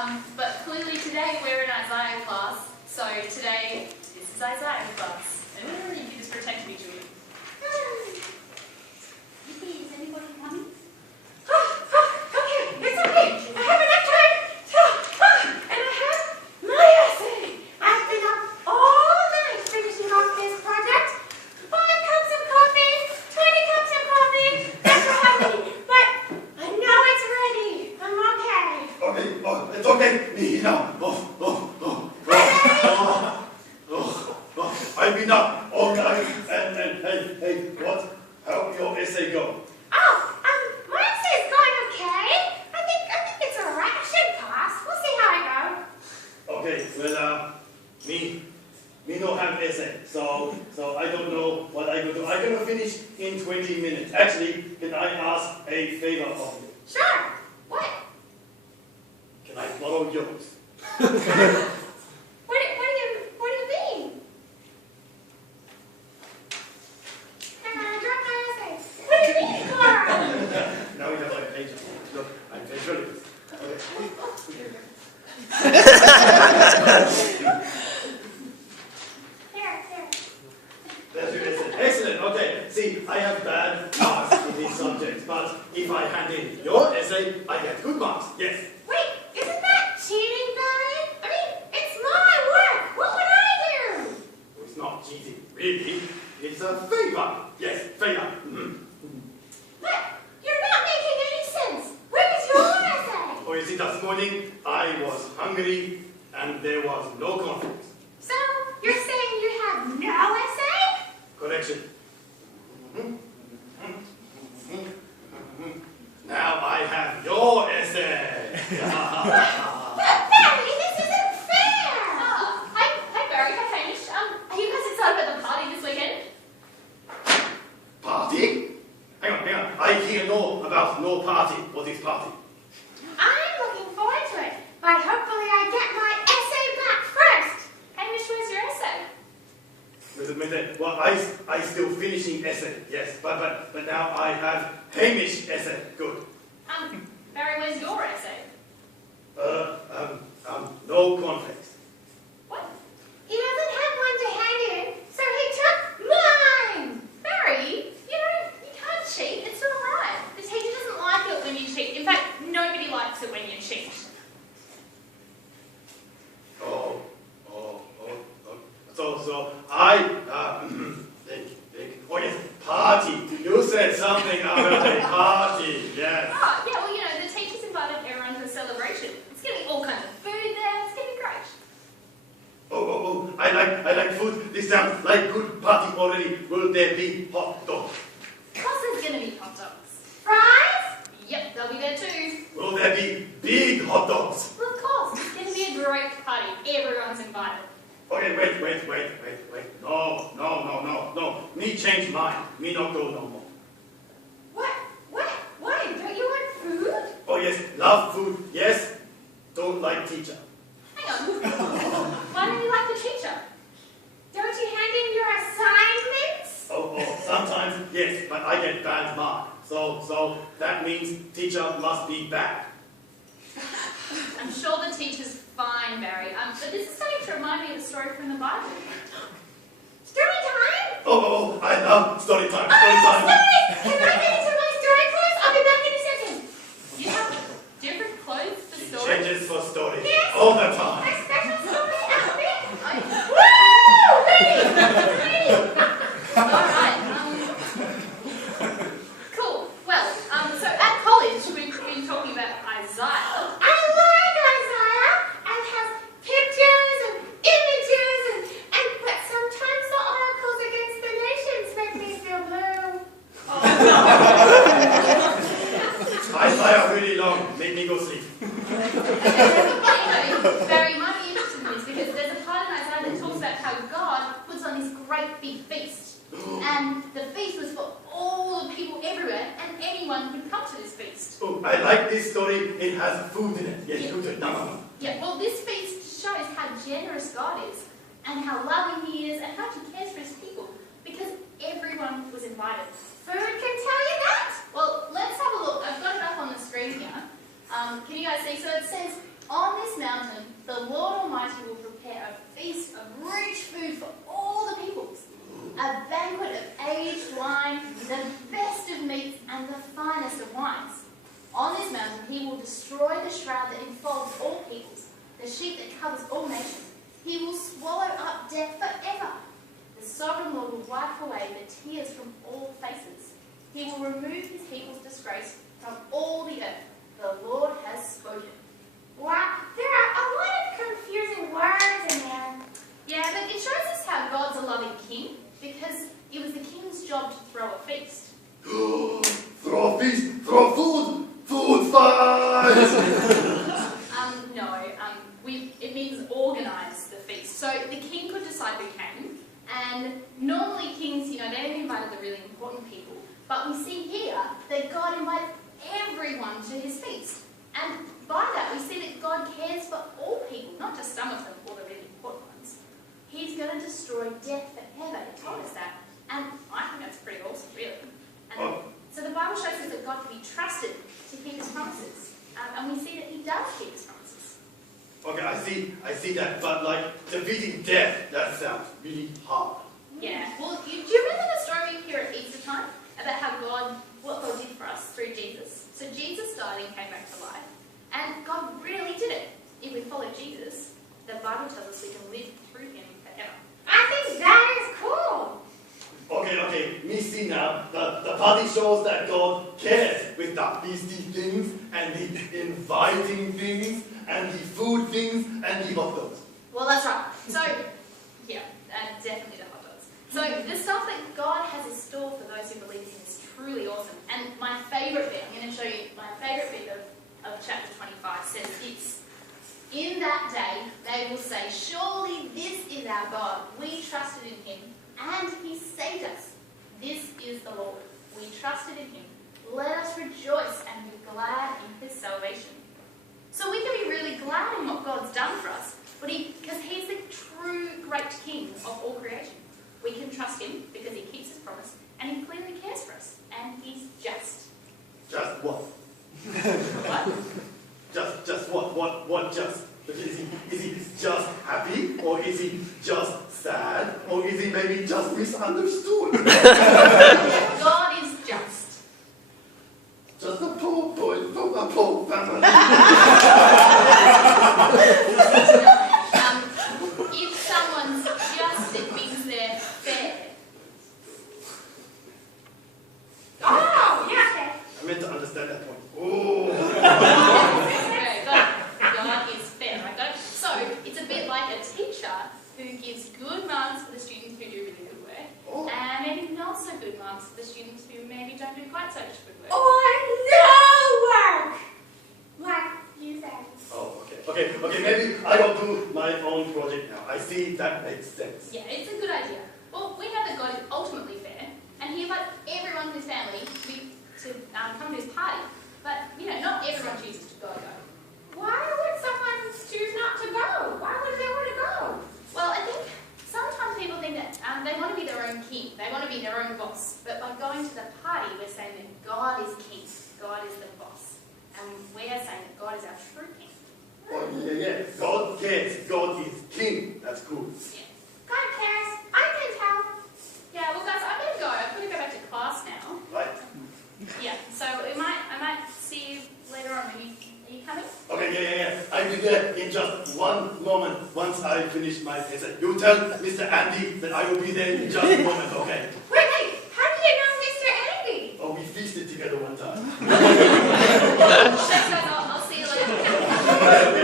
But clearly today we're in Isaiah class, so today this is Isaiah class. And you can just protect me, Julie. Yippee, is anybody coming? Okay, it's okay. I have enough time and I have my essay. I've been up all night finishing off this project. 5 cups of coffee, 20 cups of coffee, that's for honey. But I know it's ready. I'm okay. Okay, it's okay. Me now. I've been up all night and hey, what? How your essay go? My essay's going okay. I think it's alright. I should pass. We'll see how I go. Okay, well, me don't have essay, so I don't know what I could do. I'm gonna finish in 20 minutes. Actually, can I ask a favor of you? Sure. What? Can I borrow yours? What do you mean? Hang on, I dropped my essay. What do you mean, Laura? Now we have my page. Look, I'm visually. Here. That's your essay. Excellent. Okay. See, I have bad marks in these subjects, but if I hand in your essay, I get good marks. Yes. Wait, isn't that cheating, Barry? I mean, it's my work. What would I do? It's not cheating, really. It's a favor. Yes, favor. But you're not making any sense. Where's your essay? Oh, you see, this morning I was hungry and there was no conflict. So, you're saying you have no essay? Correction. Now I have your essay. But Barry, this isn't fair! Hi Barry, hi Hamish. Are you guys excited about the party this weekend? Party? Hang on. I hear about no party. What is party? I'm looking forward to it, but hopefully I get my essay back first. Hamish, where's your essay? Well, I still finishing essay, yes, but now I have Hamish essay. Good. Barry, where's your essay? No conflicts. What? He doesn't have one to hand in, so he took mine! Barry, you can't cheat. It's alright. The teacher doesn't like it when you cheat. In fact, nobody likes it when you cheat. So I think. Oh yes, party. You said something about a party. Yes. Oh, yeah, well, the teachers invited everyone to a celebration. It's going to be all kinds of food there. It's going to be great. Oh, I like food. This sounds like good party already. Will there be hot dogs? Of course there's going to be hot dogs. Fries? Yep, they'll be there too. Will there be big hot dogs? Well, of course. It's going to be a great party. Everyone's invited. Okay, wait. No. Me change mind. Me not go no more. What? Why? Don't you want food? Oh yes, love food. Yes. Don't like teacher. Hang on. Why don't you like the teacher? Don't you hand in your assignments? Oh, sometimes yes, but I get bad mark. So that means teacher must be bad. I'm sure the teacher's fine, Barry. But this is starting to remind me of a story from the Bible. Story time? Oh, I love story time. Oh, stories! Can I get into my story clothes? I'll be back in a second. You have different clothes for She stories? changes for story Yes. all the time. My special story outfit? Oh, Woo! Ready! alright. Cool. Well, so at college we've been talking about Isaiah. I like Isaiah. It has pictures and images but sometimes the oracles against the nations make me feel blue. Isaiah really long. Make me go sleep. Anyway, Barry, you might be interested in this because there's a part in Isaiah that talks about how God puts on this great big feast. And the feast was for all the people everywhere, and anyone could come to this feast. Oh, I like this story. It has food in it. Yes, Yeah. food in it. No. Yeah, well, this feast shows how generous God is, and how loving He is, and how He cares for His people, because everyone was invited. Food can tell you that? Well, let's have a look. I've got it up on the screen here. Can you guys see? So it says, on this the Lord Almighty will prepare a feast of rich food for all the peoples, a banquet of aged wine, the best of meats, and the finest of wines. On this mountain he will destroy the shroud that enfolds all peoples, the sheet that covers all nations. He will swallow up death forever. The sovereign Lord will wipe away the tears from all faces. He will remove his people's disgrace from all the earth. The Lord has spoken. Wow, there are a lot of confusing words in there. Yeah, but it shows us how God's a loving king, because it was the king's job to throw a feast. Throw a feast, throw food, food fight! It means organise the feast. So the king could decide who came, and normally kings, they only invited the really important people. But we see here that God invited everyone to his feast. And by that we see that God cares for all people, not just some of them, or the really important ones. He's going to destroy death forever. He told us that. And I think that's pretty awesome, really. And so the Bible shows us that God can be trusted to keep his promises. And we see that he does keep his promises. Okay, I see that, but defeating death, that sounds really hard. Yeah, well, do you remember the story we hear at Easter time about what God did for us through Jesus? So Jesus died and came back to life, and God really did it. If we follow Jesus, the Bible tells us we can live through him forever. I think that is cool. Okay, me see now, the party shows that God cares with the feasty things, and the inviting things, and the food things, and the hot dogs. Well, that's right. So, yeah, definitely the hot dogs. So, the stuff that God has in store for those who believe in him is truly awesome. And my favourite bit, I'm going to show you my favourite bit of chapter 25 says this. In that day, they will say, surely this is our God. We trusted in him, and he saved us. This is the Lord. We trusted in him. Let us rejoice and be glad in his salvation. So we can be really glad in what God's done for us, because he's the true great king of all creation. We can trust him because he keeps his promise, and he clearly cares for us, and he's just. Just what? What? Just what? What just? Is he just happy? Or is he just sad? Or is he maybe just misunderstood? God is just. Just a poor boy from a poor family. If someone's just, it means they're fair. Oh, yeah, okay. I meant to understand that point. Oh. God is fair, right? So it's a bit like a teacher who gives good marks for the students who do really good work, and maybe not so good marks for the students who maybe don't do quite so much good work. Or no work, like you said. Oh, okay, maybe I will do my own project now. I see that makes sense. Yeah, it's a good idea. Well, we know that God is ultimately fair, and he invites everyone in his family to come to his party. But, not everyone chooses to go. Why would someone choose not to go? Why would they want to go? Well, I think sometimes people think that they want to be their own king. They want to be their own boss. But by going to the party, we're saying that God is king. God is the boss. And we're saying that God is our true king. Oh, yeah. God cares. God is king. That's good. Yeah. God cares. I can tell. Yeah, well, guys, I'm going to go. I'm going to go back to class now. Right. Yeah, so I might see you later on. Maybe, are you coming? Okay, yeah. I'll be there in just one moment once I finish my essay. You tell Mr. Andy that I will be there in just a moment, okay? Wait, how do you know Mr. Andy? Oh, we feasted together one time. Thanks, guys. I'll see you later.